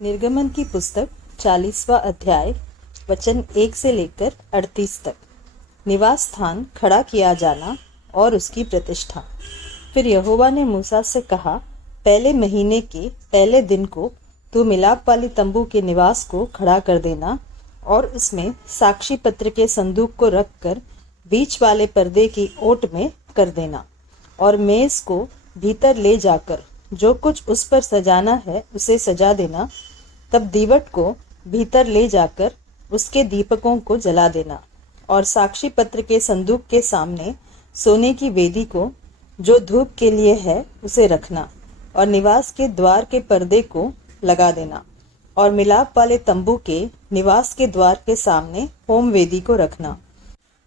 निर्गमन की पुस्तक 40वां अध्याय वचन 1 से लेकर 38 तक। निवास स्थान खड़ा किया जाना और उसकी प्रतिष्ठा। फिर यहोवा ने मूसा से कहा, पहले महीने के पहले दिन को तू मिलाप वाली तंबू के निवास को खड़ा कर देना और उसमें साक्षी पत्र के संदूक को रखकर बीच वाले पर्दे की ओट में कर देना और मेज को भीतर ले जाकर जो कुछ उस पर सजाना है उसे सजा देना। तब दीवट को भीतर ले जाकर उसके दीपकों को जला देना और साक्षी पत्र के संदूक के सामने सोने की वेदी को जो धूप के लिए है उसे रखना और निवास के द्वार के पर्दे को लगा देना और मिलाप वाले तंबू के निवास के द्वार के सामने होम वेदी को रखना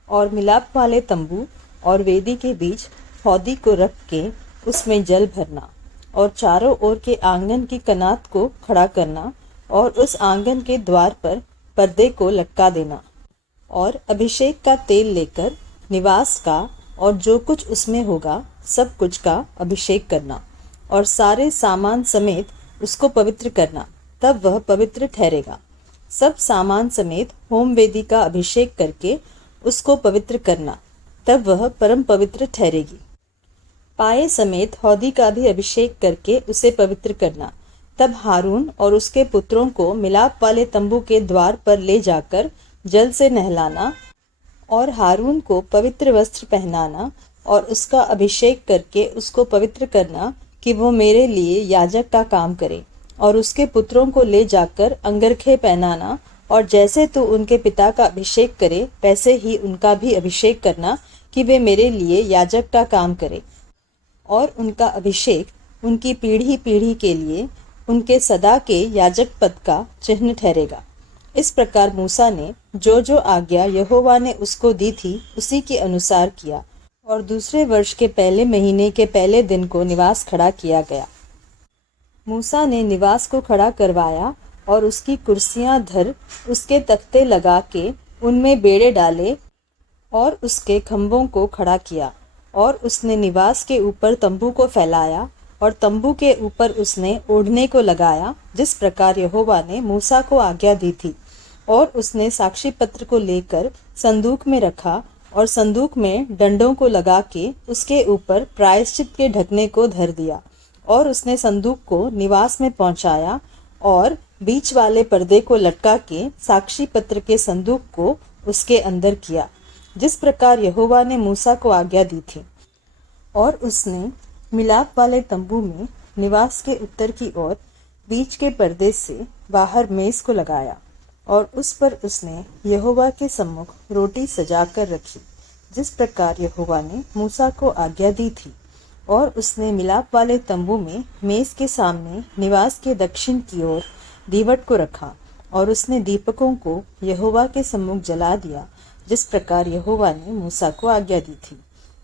और मिलाप वाले तंबू और वेदी के बीच हौदी को रख के उसमें जल भरना और चारों ओर के आंगन की कनात को खड़ा करना और उस आंगन के द्वार पर पर्दे को लटका देना और अभिषेक का तेल लेकर निवास का और जो कुछ उसमें होगा सब कुछ का अभिषेक करना और सारे सामान समेत उसको पवित्र करना, तब वह पवित्र ठहरेगा। सब सामान समेत होम वेदी का अभिषेक करके उसको पवित्र करना, तब वह परम पवित्र ठहरेगी। पाए समेत हौदी का भी अभिषेक करके उसे पवित्र करना। तब हारून और उसके पुत्रों को मिलाप वाले तंबू के द्वार पर ले जाकर जल से नहलाना और हारून को पवित्र वस्त्र पहनाना और उसका अभिषेक करके उसको पवित्र करना कि वो मेरे लिए याजक का काम करे। और उसके पुत्रों को ले जाकर अंगरखे पहनाना और जैसे तू उनके पिता का अभिषेक करे वैसे ही उनका भी अभिषेक करना कि वे मेरे लिए याजक का काम करे। और उनका अभिषेक उनकी पीढ़ी पीढ़ी के लिए उनके सदा के याजक पद का चिन्ह ठहरेगा। इस प्रकार मूसा ने जो जो आज्ञा यहोवा ने उसको दी थी उसी के अनुसार किया और दूसरे वर्ष के पहले महीने के पहले दिन को निवास खड़ा किया गया। मूसा ने निवास को खड़ा करवाया और उसकी कुर्सियां धर उसके तख्ते लगा के उनमें बेड़े डाले और उसके खंभों को खड़ा किया और उसने निवास के ऊपर तंबू को फैलाया और तंबू के ऊपर उसने ओढ़ने को लगाया जिस प्रकार यहोवा ने मूसा को आज्ञा दी थी। और उसने साक्षी पत्र को लेकर संदूक में रखा और संदूक में डंडों को लगा के उसके ऊपर प्रायश्चित के ढकने को धर दिया और उसने संदूक को निवास में पहुंचाया और बीच वाले पर्दे को लटका के साक्षी पत्र के संदूक को उसके अंदर किया जिस प्रकार यहोवा ने मूसा को आज्ञा दी थी। और उसने मिलाप वाले तंबू में निवास के उत्तर की ओर बीच के पर्दे से बाहर मेज को लगाया और उस पर उसने यहोवा के सम्मुख रोटी सजा कर रखी जिस प्रकार यहोवा ने मूसा को आज्ञा दी थी। और उसने मिलाप वाले तंबू में मेज के सामने निवास के दक्षिण की ओर दीवट को रखा और उसने दीपकों को यहोवा के सम्मुख जला दिया जिस प्रकार यहोवा ने मूसा को आज्ञा दी थी।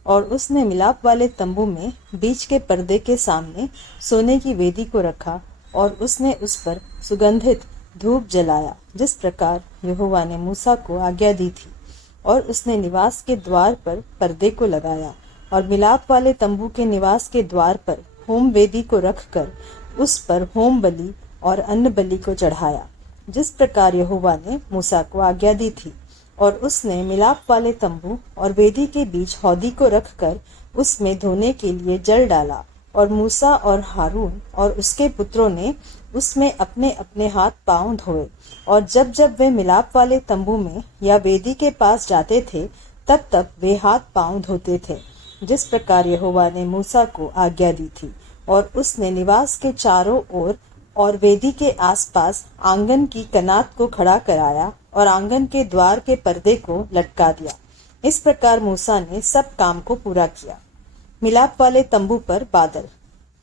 और उसने मिलाप वाले तंबू में बीच के पर्दे के सामने सोने की वेदी को रखा और उसने उस पर सुगंधित धूप जलाया जिस प्रकार यहोवा ने मूसा को आज्ञा दी थी। और उसने निवास के द्वार पर पर्दे को लगाया और मिलाप वाले तंबू के निवास के द्वार पर होम वेदी को रखकर उस पर होम बलि और अन्न बलि को चढ़ाया जिस प्रकार यहोवा ने मूसा को आज्ञा दी थी। और उसने मिलाप वाले तंबू और वेदी के बीच हौदी को रखकर उसमें धोने के लिए जल डाला और मूसा और हारून और उसके पुत्रों ने उसमें अपने अपने हाथ पांव धोए। और जब जब वे मिलाप वाले तंबू में या वेदी के पास जाते थे तब तब वे हाथ पांव धोते थे जिस प्रकार यहोवा ने मूसा को आज्ञा दी थी। और उसने निवास के चारों ओर और वेदी के आसपास आंगन की कनात को खड़ा कराया और आंगन के द्वार के पर्दे को लटका दिया। इस प्रकार मूसा ने सब काम को पूरा किया। मिलाप वाले तंबू पर बादल।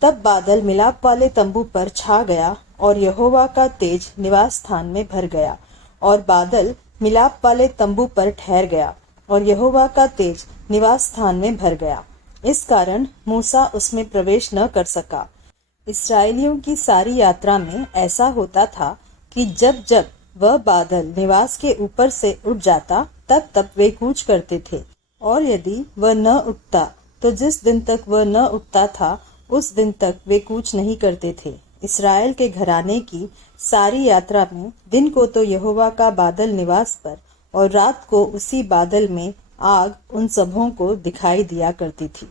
तब बादल मिलाप वाले तंबू पर छा गया और यहोवा का तेज निवास स्थान में भर गया और बादल मिलाप वाले तंबू पर ठहर गया और यहोवा का तेज निवास स्थान में भर गया। इस कारण मूसा उसमें प्रवेश न कर सका। इस्राएलियों की सारी यात्रा में ऐसा होता था कि जब जब वह बादल निवास के ऊपर से उठ जाता तब तब वे कूच करते थे और यदि वह न उठता तो जिस दिन तक वह न उठता था उस दिन तक वे कूच नहीं करते थे। इसराइल के घराने की सारी यात्रा में दिन को तो यहोवा का बादल निवास पर और रात को उसी बादल में आग उन सबों को दिखाई दिया करती थी।